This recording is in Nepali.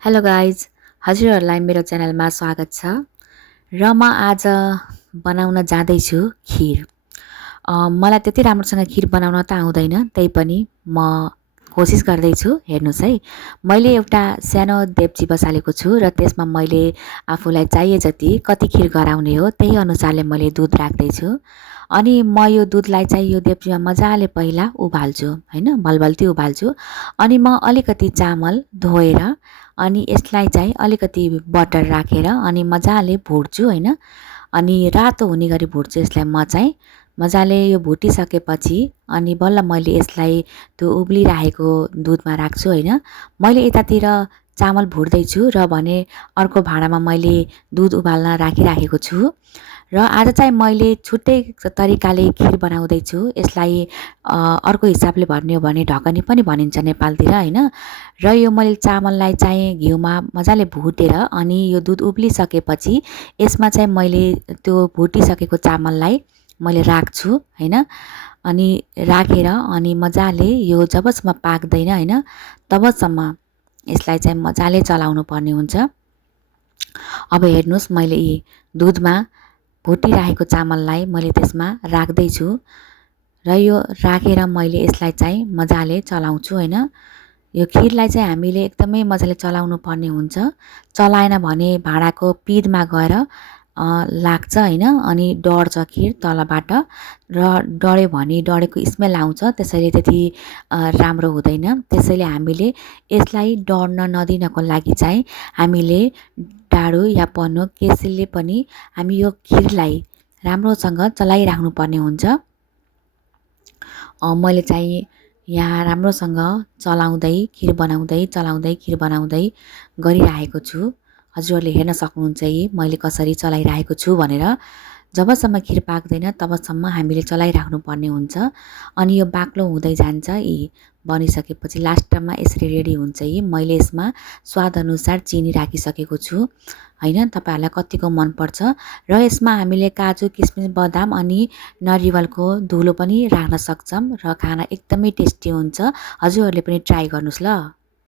हेलो गाइज, हजुरहरूलाई मेरो च्यानलमा स्वागत छ र म आज बनाउन जाँदैछु खिर। मलाई त्यति राम्रोसँग खिर बनाउन त आउँदैन, त्यही पनि म कोसिस गर्दैछु। हेर्नुहोस् है, मैले एउटा सानो देब्ची बसालेको छु र त्यसमा मैले आफूलाई चाहिए जति कति खिर गराउने हो त्यही अनुसारले मैले दुध राख्दैछु। अनि म यो दुधलाई चाहिँ यो देब्चीमा मजाले पहिला उबाल्छु, हैन, भलभलती उबाल्छु। अनि म अलिकति चामल धोएर अनि यसलाई चाहिँ अलिकति बटर राखेर अनि मजाले भुट्छु, हैन। अनि रातो हुने गरी भुट्छु यसलाई म चाहिँ मजाले। यो भुटिसकेपछि अनि बल्ल मैले यसलाई त्यो उब्लिरहेको दुधमा राख्छु, हैन। मैले यतातिर चामल भुट्दैछु र भने अर्को भाँडामा मैले दुध उबाल्न राखिराखेको छु। र आज चाहिँ मैले छुट्टै तरिकाले खिर बनाउँदैछु। यसलाई अर्को हिसाबले भन्ने हो भने ढकनी पनि भनिन्छ नेपालतिर, हैन। र यो मैले चामललाई चाहिँ घिउमा मजाले भुटेर अनि यो दुध उब्लिसकेपछि यसमा चाहिँ मैले त्यो भुटिसकेको चामललाई मैले राख्छु, हैन। अनि राखेर अनि मजाले यो जबसम्म पाक्दैन, हैन, तबसम्म यसलाई चाहिँ मजाले चलाउनु पर्ने हुन्छ। अब हेर्नुहोस्, मैले यी दुधमा भुटिरहेको चामललाई मैले त्यसमा राख्दैछु र यो राखेर मैले यसलाई चाहिँ मजाले चलाउँछु, हैन। यो खिरलाई चाहिँ हामीले एकदमै मजाले चलाउनु पर्ने हुन्छ। चलाएन भने भाँडाको पिँधमा गएर लाग्छ, हैन, अनि डढ्छ खिर तलबाट र डढ्यो भने डढेको स्मेल आउँछ, त्यसैले त्यति राम्रो हुँदैन। त्यसैले हामीले यसलाई डढ्न नदिनको लागि चाहिँ हामीले डाडु या पन्नु केसीले पनि हामी यो खिरलाई राम्रोसँग चलाइराख्नु पर्ने हुन्छ। मैले चाहिँ यहाँ राम्रोसँग चलाउँदै खिर बनाउँदै गरिरहेको छु। हजुरहरूले हेर्न सक्नुहुन्छ यी मैले कसरी चलाइरहेको छु भनेर। जबसम्म खिर पाक्दैन तबसम्म हामीले चलाइराख्नु पर्ने हुन्छ। अनि यो बाक्लो हुँदै जान्छ। यी बनिसकेपछि लास्टमा यसरी रेडी हुन्छ। यी मैले यसमा स्वादअनुसार चिनी राखिसकेको छु, हैन। तपाईहरुलाई कतिको मनपर्छ र यसमा हामीले काजु, किसमिस, बदाम अनि नरिवलको धुलो पनि राख्न सक्छौं र खाना एकदमै टेस्टी हुन्छ। हजुरहरूले पनि ट्राई गर्नुस् ल।